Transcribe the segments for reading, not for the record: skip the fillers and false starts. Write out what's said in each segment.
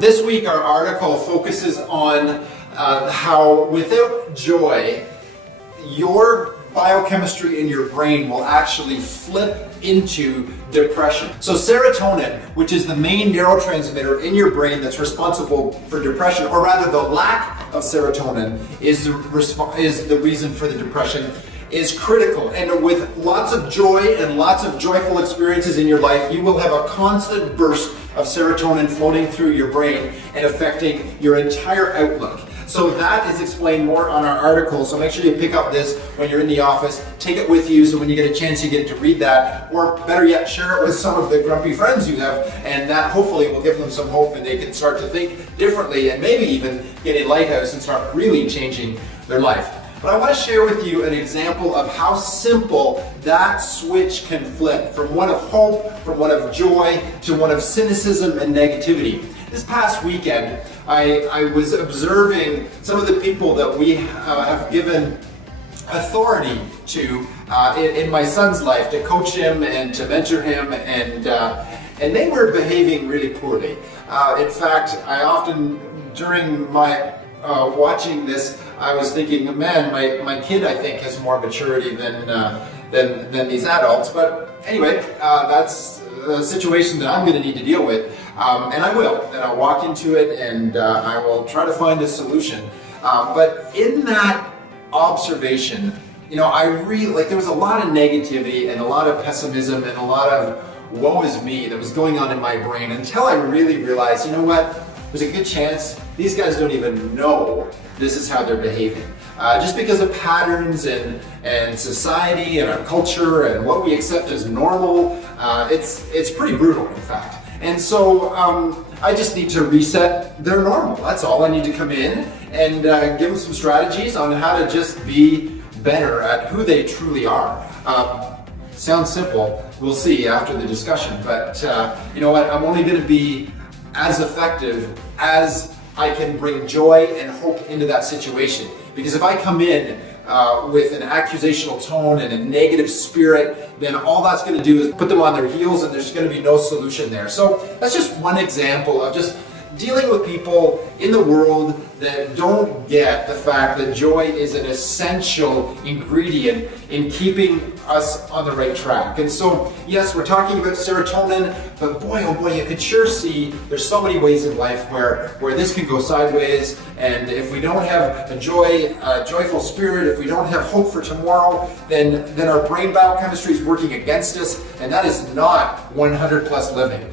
This week our article focuses on how without joy, your biochemistry in your brain will actually flip into depression. So serotonin, which is the main neurotransmitter in your brain that's responsible for depression, or rather the lack of serotonin is the reason for the depression, is critical. And with lots of joy and lots of joyful experiences in your life, you will have a constant burst of serotonin floating through your brain and affecting your entire outlook. So that is explained more on our article, so make sure you pick up this when you're in the office, take it with you so when you get a chance you get to read that, or better yet, share it with some of the grumpy friends you have, and that hopefully will give them some hope and they can start to think differently and maybe even get a lighthouse and start really changing their life. But I want to share with you an example of how simple that switch can flip from one of hope, from one of joy, to one of cynicism and negativity. This past weekend, I was observing some of the people that we have given authority to in my son's life, to coach him and to mentor him, and they were behaving really poorly. In fact, I often, during my watching this, I was thinking, man, my kid, I think, has more maturity than these adults. But anyway, that's the situation that I'm going to need to deal with, and I will. And I'll walk into it, and I will try to find a solution. But in that observation, I really, there was a lot of negativity and a lot of pessimism and a lot of woe is me that was going on in my brain until I really realized, you know what? There's a good chance these guys don't even know this is how they're behaving. Just because of patterns and society and our culture and what we accept as normal, it's pretty brutal, in fact. And so I just need to reset their normal. That's all. I need to come in and give them some strategies on how to just be better at who they truly are. Sounds simple. We'll see after the discussion. But you know what? I'm only going to be as effective as I can bring joy and hope into that situation. Because if I come in with an accusational tone and a negative spirit, then all that's going to do is put them on their heels and there's going to be no solution there. So that's just one example of just dealing with people in the world that don't get the fact that joy is an essential ingredient in keeping us on the right track. And so, yes, we're talking about serotonin, but boy, oh boy, you could sure see there's so many ways in life where this can go sideways. And if we don't have a joyful spirit, if we don't have hope for tomorrow, then our brain biochemistry is working against us, and that is not 100 plus living.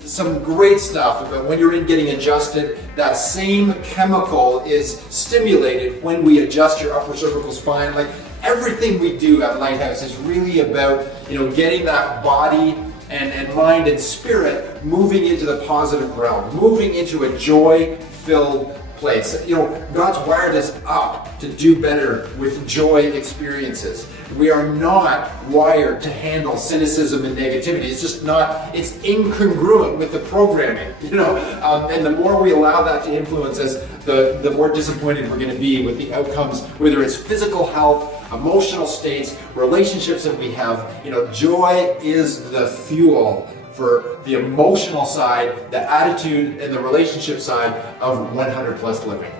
Some great stuff about when you're in getting adjusted, that same chemical is stimulated when we adjust your upper cervical spine. Like everything we do at Lighthouse is really about, getting that body and mind and spirit moving into the positive realm, moving into a joy-filled place. God's wired us up to do better with joy experiences. We are not wired to handle cynicism and negativity. It's just not, it's incongruent with the programming, and the more we allow that to influence us, the more disappointed we're going to be with the outcomes, whether it's physical health, emotional states, relationships that we have. Joy is the fuel for the emotional side, the attitude, and the relationship side of 100 plus living.